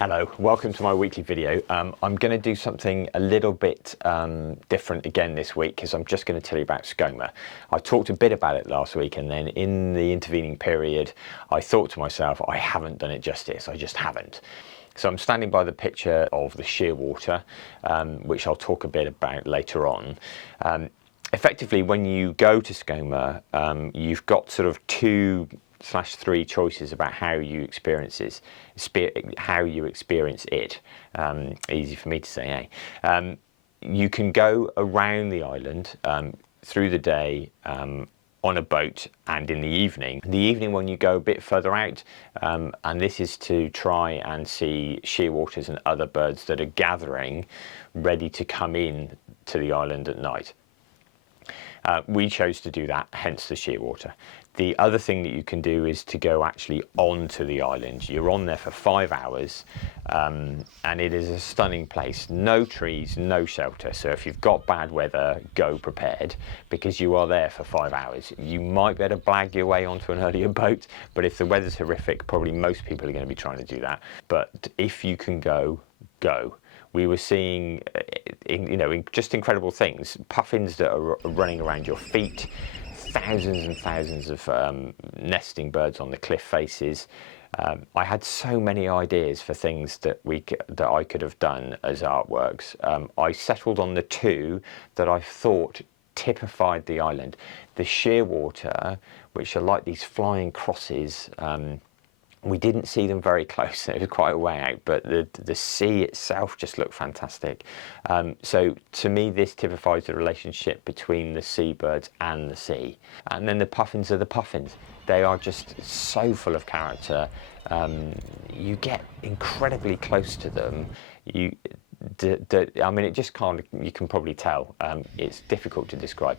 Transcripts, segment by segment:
Hello, welcome to my weekly video. I'm going to do something a little bit different again this week because I'm just going to tell you about Skomer. I talked a bit about it last week, and then in the intervening period I thought to myself, I haven't done it justice, I just haven't. So I'm standing by the picture of the shearwater, which I'll talk a bit about later on. Effectively, when you go to Skomer, you've got sort of 2/3 choices about how you experience it. Easy for me to say, eh? You can go around the island through the day on a boat and in the evening. The evening when you go a bit further out, and this is to try and see shearwaters and other birds that are gathering ready to come in to the island at night. We chose to do that, hence the shearwater. The other thing that you can do is to go actually onto the island. You're on there for 5 hours, and it is a stunning place. No trees, no shelter. So if you've got bad weather, go prepared, because you are there for 5 hours. You might be able to blag your way onto an earlier boat, but if the weather's horrific, probably most people are going to be trying to do that. But if you can go, go. We were seeing, just incredible things. Puffins that are running around your feet, thousands and thousands of nesting birds on the cliff faces. I had so many ideas for things that I could have done as artworks. I settled on the two that I thought typified the island. The shearwater, which are like these flying crosses. We didn't see them very close, it was quite a way out, but the sea itself just looked fantastic. So to me, this typifies the relationship between the seabirds and the sea. And then the puffins are the puffins. They are just so full of character. You get incredibly close to them. It just can't, you can probably tell. It's difficult to describe.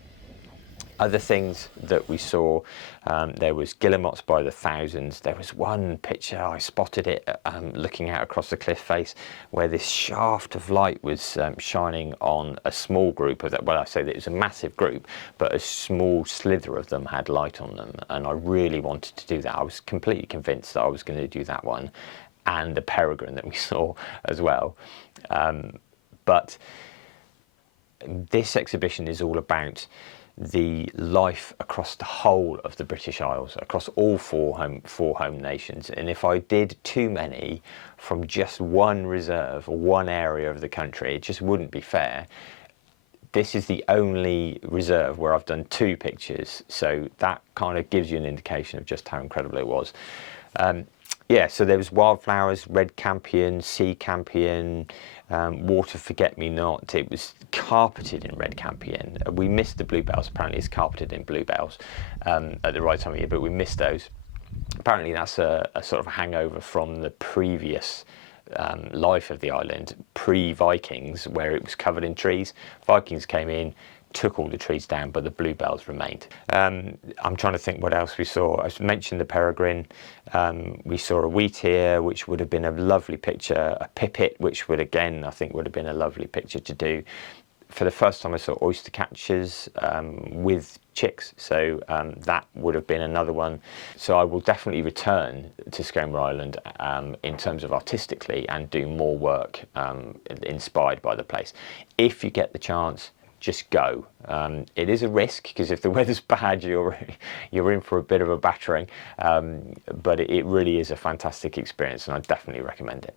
Other things that we saw, there was guillemots by the thousands. There was one picture, I spotted it looking out across the cliff face, where this shaft of light was shining on a small group of that. Well, I say that it was a massive group, but a small slither of them had light on them, and I really wanted to do that. I was completely convinced that I was going to do that one, and the peregrine that we saw as well. But this exhibition is all about the life across the whole of the British Isles, across all four home nations. And if I did too many from just one reserve or one area of the country, it just wouldn't be fair. This is the only reserve where I've done 2 pictures, so that kind of gives you an indication of just how incredible it was. Yeah, so there was wildflowers, red campion, sea campion, water forget-me-not. It was carpeted in red campion. We missed the bluebells. Apparently it's carpeted in bluebells at the right time of year, but we missed those. Apparently that's a sort of hangover from the previous life of the island, pre-Vikings, where it was covered in trees. Vikings came in, took all the trees down, but the bluebells remained. I'm trying to think what else we saw. I mentioned the peregrine. We saw a wheatear, which would have been a lovely picture. A pipit, which would, again, I think would have been a lovely picture to do. For the first time I saw oyster catchers with chicks, so that would have been another one. So I will definitely return to Skomer Island in terms of artistically, and do more work inspired by the place. If you get the chance, just go. It is a risk, because if the weather's bad, you're in for a bit of a battering, but it really is a fantastic experience, and I definitely recommend it.